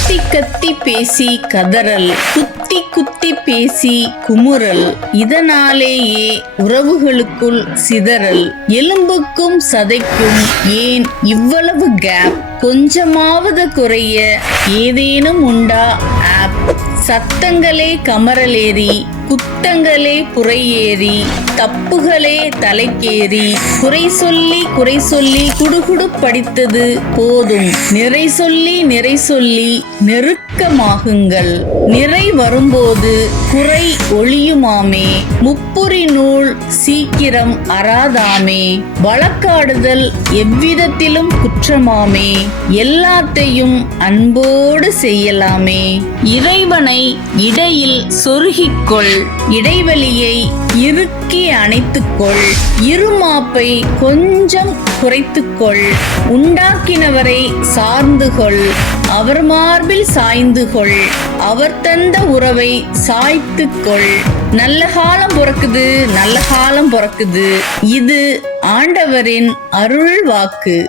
கத்தி கத்தி பேசி கதறல் குத்தி குத்தி பேசி குமுறல். இதனாலேயே உறவுகளுக்குள் சிதறல். எலும்புக்கும் சதைக்கும் ஏன் இவ்வளவு கேப் கொஞ்சமாவது குறைய ஏதேனும் உண்டா? ஆப் சத்தங்களே கமரலேறி குத்தங்களே புறையேறி தப்புகளே தலைக்கேறி குறை சொல்லி குறை சொல்லி குடுகுடு படித்தது போதும். நிறை சொல்லி நிறை சொல்லி நெருக்கமாகுங்கள் நிறை வரும்போது குறை ஒளியுமாமே முப்புரி நூல் சீக்கிரம் அறாதாமே. வழக்காடுதல் எவ்விதத்திலும் குற்றமாமே. எல்லாத்தையும் அன்போடு செய்யலாமே. இறைவனை இடையில் சொருகிக்கொள். இடைவெளியை இறுக்கி அணைத்துக்கொள். இருமாப்பை கொஞ்சம் குறைத்துக்கொள். உண்டாக்கினவரை சார்ந்து கொள். அவர் மார்பில் சாய்ந்து கொள். அவர் தந்த உறவை சாய்த்து கொள். நல்ல காலம் பிறக்குது நல்ல காலம் பிறக்குது. இது ஆண்டவரின் அருள் வாக்கு